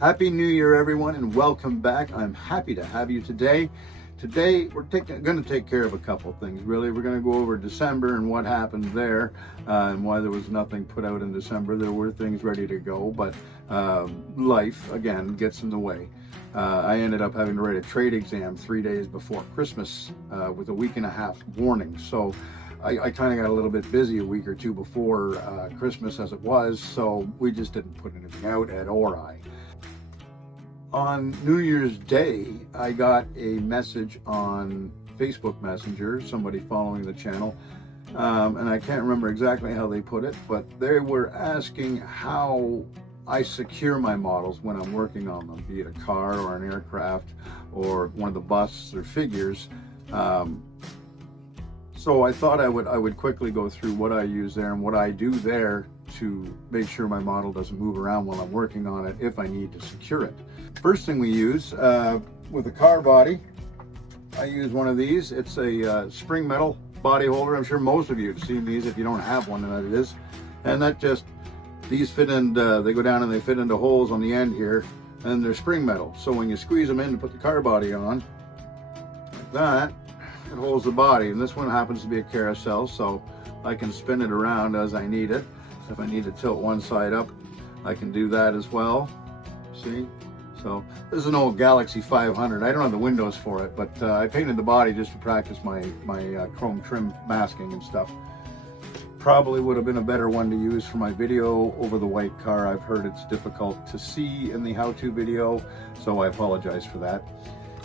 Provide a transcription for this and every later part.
Happy New Year, everyone, and welcome back. I'm happy to have you today. Today, we're going to take care of a couple things, really. We're going to go over December and what happened there, and why there was nothing put out in December. There were things ready to go, but life, again, gets in the way. I ended up having to write a trade exam 3 days before Christmas with a week and a half warning. So I kind of got a little bit busy a week or two before Christmas as it was, so we just didn't put anything out, Ed or I. On New Year's Day, I got a message on Facebook Messenger, somebody following the channel, and I can't remember exactly how they put it, but they were asking how I secure my models when I'm working on them, be it a car or an aircraft or one of the busts or figures. So I thought I would quickly go through what I use there and what I do there to make sure my model doesn't move around while I'm working on it if I need to secure it. First thing we use with a car body, I use one of these. It's a spring metal body holder. I'm sure most of you have seen these. If you don't have one, then that is. And that just, these fit in, they go down and they fit into holes on the end here, and they're spring metal. So when you squeeze them in to put the car body on, like that, it holds the body. And this one happens to be a carousel, so I can spin it around as I need it. If I need to tilt one side up, I can do that as well. See? So this is an old Galaxy 500. I don't have the windows for it, but I painted the body just to practice my chrome trim masking and stuff. Probably would have been a better one to use for my video over the white car. I've heard it's difficult to see in the how-to video, so I apologize for that.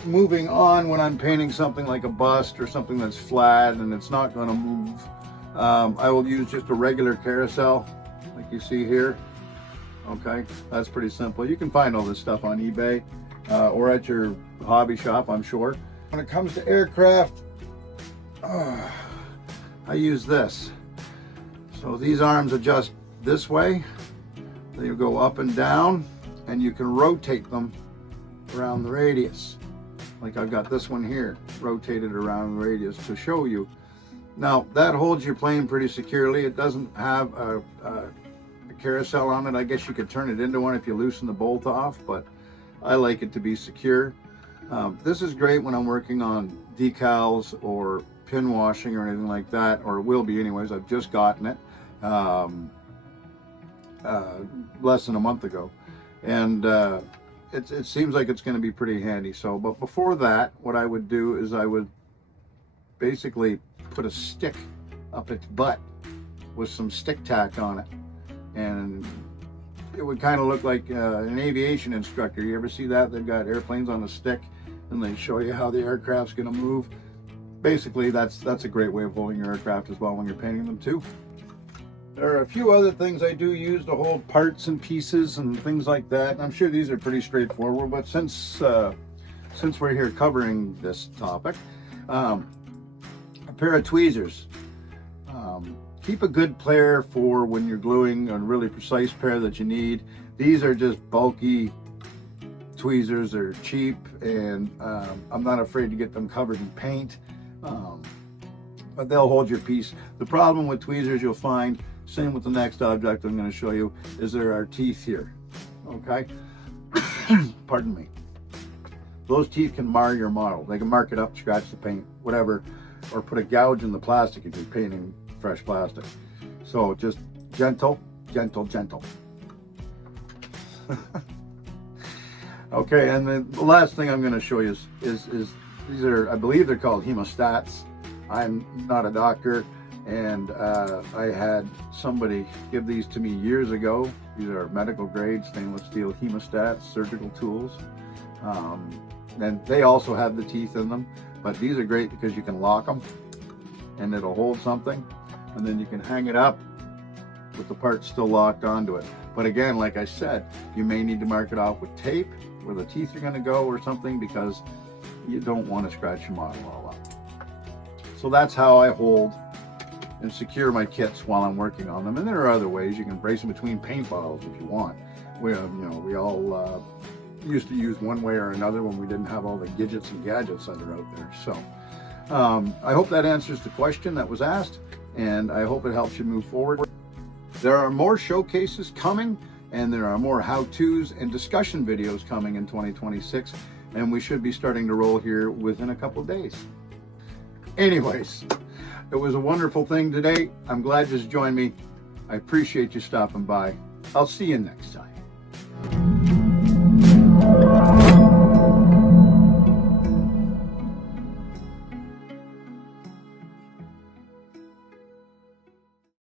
Moving on, when I'm painting something like a bust or something that's flat and it's not going to move, I will use just a regular carousel like you see here. Okay, that's pretty simple. You can find all this stuff on eBay or at your hobby shop, I'm sure. When it comes to aircraft, I use this. So these arms adjust this way. They go up and down, and you can rotate them around the radius. Like I've got this one here, rotated around the radius to show you. Now that holds your plane pretty securely. It doesn't have a carousel on it. I guess you could turn it into one if you loosen the bolt off, but I like it to be secure. This is great when I'm working on decals or pin washing or anything like that, or it will be anyways. I've just gotten it less than a month ago, and it seems like it's going to be pretty handy. So, but before that, what I would do is I would basically put a stick up its butt with some stick tack on it, and it would kind of look like an aviation instructor. You ever see that? They've got airplanes on a stick and they show you how the aircraft's going to move. Basically, that's a great way of holding your aircraft as well when you're painting them too. There are a few other things I do use to hold parts and pieces and things like that. I'm sure these are pretty straightforward, but since we're here covering this topic, a pair of tweezers. Keep a good pair for when you're gluing, a really precise pair that you need. These are just bulky tweezers. They're cheap, and I'm not afraid to get them covered in paint, but they'll hold your piece. The problem with tweezers, you'll find, same with the next object I'm going to show you, is there are teeth here. Okay? Pardon me. Those teeth can mar your model. They can mark it up, scratch the paint, whatever, or put a gouge in the plastic if you're painting fresh plastic. So just gentle, gentle, gentle. Okay, and then the last thing I'm going to show you is these are, I believe they're called hemostats. I'm not a doctor, and I had somebody give these to me years ago. These are medical grade stainless steel hemostats, surgical tools. And they also have the teeth in them, but these are great because you can lock them and it'll hold something, and then you can hang it up with the part still locked onto it. But again, like I said, you may need to mark it off with tape where the teeth are going to go or something, because you don't want to scratch your model all up. So that's how I hold and secure my kits while I'm working on them. And there are other ways. You can brace them between paint bottles if you want. We all used to use one way or another when we didn't have all the gadgets and gadgets that are out there. So I hope that answers the question that was asked, and I hope it helps you move forward. There are more showcases coming, and there are more how-tos and discussion videos coming in 2026, and we should be starting to roll here within a couple days. Anyways, it was a wonderful thing today. I'm glad you joined me. I appreciate you stopping by. I'll see you next time.